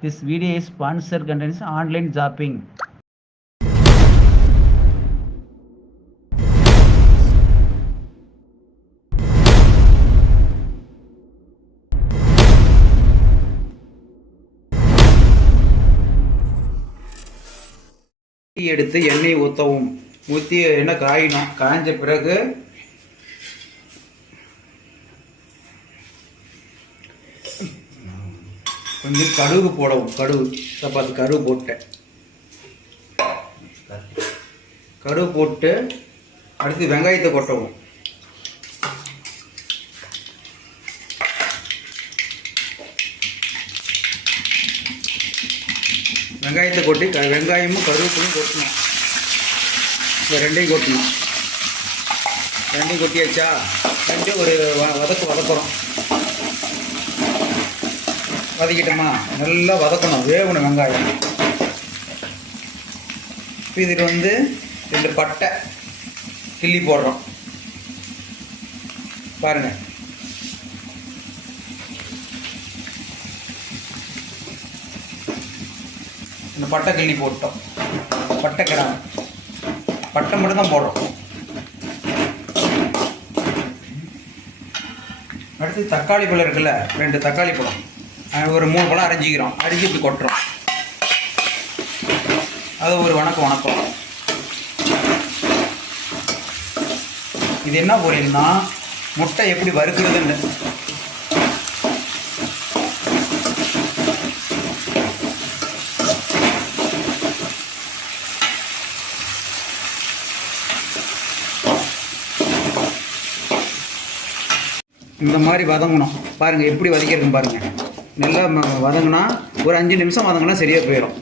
This video is sponsored contains online shopping. எடுத்து எண்ணெய் ஊற்றவும். ஊற்றி எண்ணெய் காயணும். காய்ஞ்ச பிறகு கொஞ்சம் கடுகு போடவும். கடுகு போட்டேன். கடுகு போட்டு அடுத்து வெங்காயத்தை கொட்டவும். வெங்காயத்தை கொட்டி வெங்காயமும் கருவேப்பிலையும் கொட்டணும். இந்த ரெண்டையும் கொட்டணும். ரெண்டையும் கொட்டியாச்சா? ரெண்டும் ஒரு வதக்குறோம். வதக்கிட்டோமா? நல்லா வதக்கணும், வேகணும் வெங்காயம். இதில் 2 பட்டை கிள்ளி போடுறோம். பாருங்கள், இந்த பட்டை கிள்ளி போட்டோம். பட்டை கிராம் பட்டை மட்டும் தான் போடுறோம். அடுத்து தக்காளி பழம் இருக்குல்ல, 2 தக்காளி பழம், ஒரு 3 பழம் அரைஞ்சிக்கிறோம். அரைஞ்சி இப்படி கொட்டுறோம். அது ஒரு வணக்கம். இது என்ன பொரியல்னா, முட்டை எப்படி வறுக்கிறதுன்னு. இந்த மாதிரி வதங்கணும். பாருங்கள் எப்படி வதக்கிருக்குன்னு பாருங்கள். நல்லா வதங்கினா ஒரு 5 நிமிஷம் வதங்கினா சரியாக போயிடும்.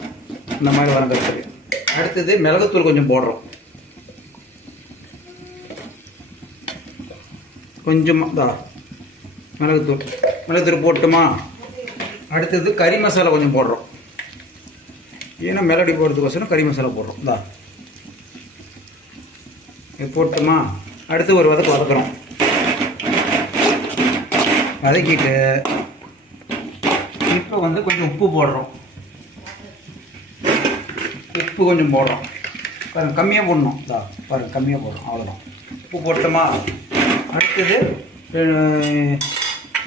இந்த மாதிரி வதங்கிறதுக்கு. அடுத்தது மிளகுத்தூள் கொஞ்சம் போடுறோம். கொஞ்சமாக மிளகுத்தூள் போட்டுமா? அடுத்தது கறி மசாலா கொஞ்சம் போடுறோம். ஏன்னா மிளகடி போடுறதுக்கோசரம் கறி மசாலா போடுறோம். இது போட்டுமா? அடுத்து ஒரு வதக்குறோம். வதக்கிட்டு இப்போ கொஞ்சம் உப்பு போடுறோம். உப்பு கொஞ்சம் போடுறோம். பாருங்கள், கம்மியாக போடணும். பாருங்கள், கம்மியாக போடுறோம். அவ்வளோதான். உப்பு போட்டோமா? அடுத்தது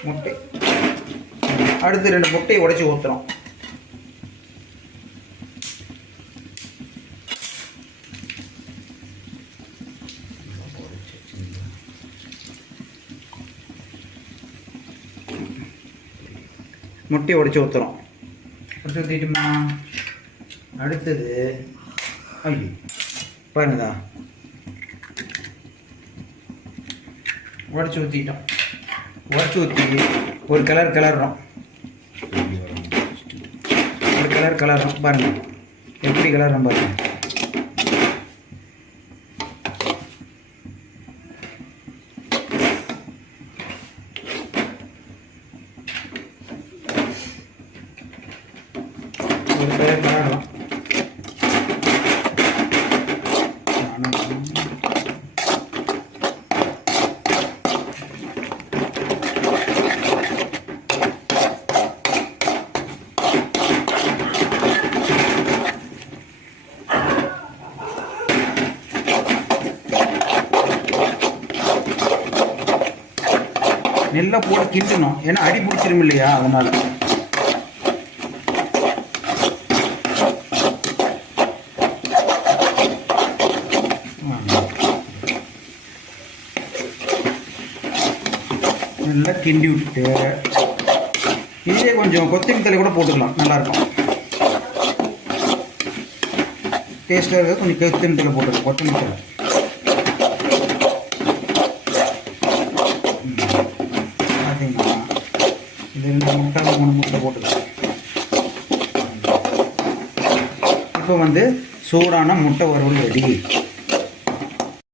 முட்டை. அடுத்து 2 முட்டையை உடைச்சி ஊற்றுறோம். முட்டையை உடைச்சி ஊற்றுறோம். உடச்சி ஊற்றிட்டுமா? அடுத்தது பாருங்கதா, உடச்சி ஊற்றிட்டோம். உடச்சி ஊற்றி ஒரு கிளறுறோம். பாருங்கள் எப்படி கிளறுறோம் பாருங்கள். ஒரு பேர் காணலாம். நெல்லை போட்டு கிண்டணும். ஏன்னா அடி பிடிச்சிரும் இல்லையா, அதனால். நல்லா கிண்டி விட்டு இதே கொஞ்சம் கொத்தமல்லி தழை கூட போட்டுக்கலாம், நல்லாயிருக்கும். டேஸ்ட்டாக இருக்க கொஞ்சம் கொத்தமல்லி தழை போட்டுக்கலாம். கொத்தமல்லி தழை பார்த்தீங்கன்னா இது 2 முட்டை 3 முட்டை போட்டுக்கலாம். இப்போ சூடான முட்டை வறுவல் ரெடி.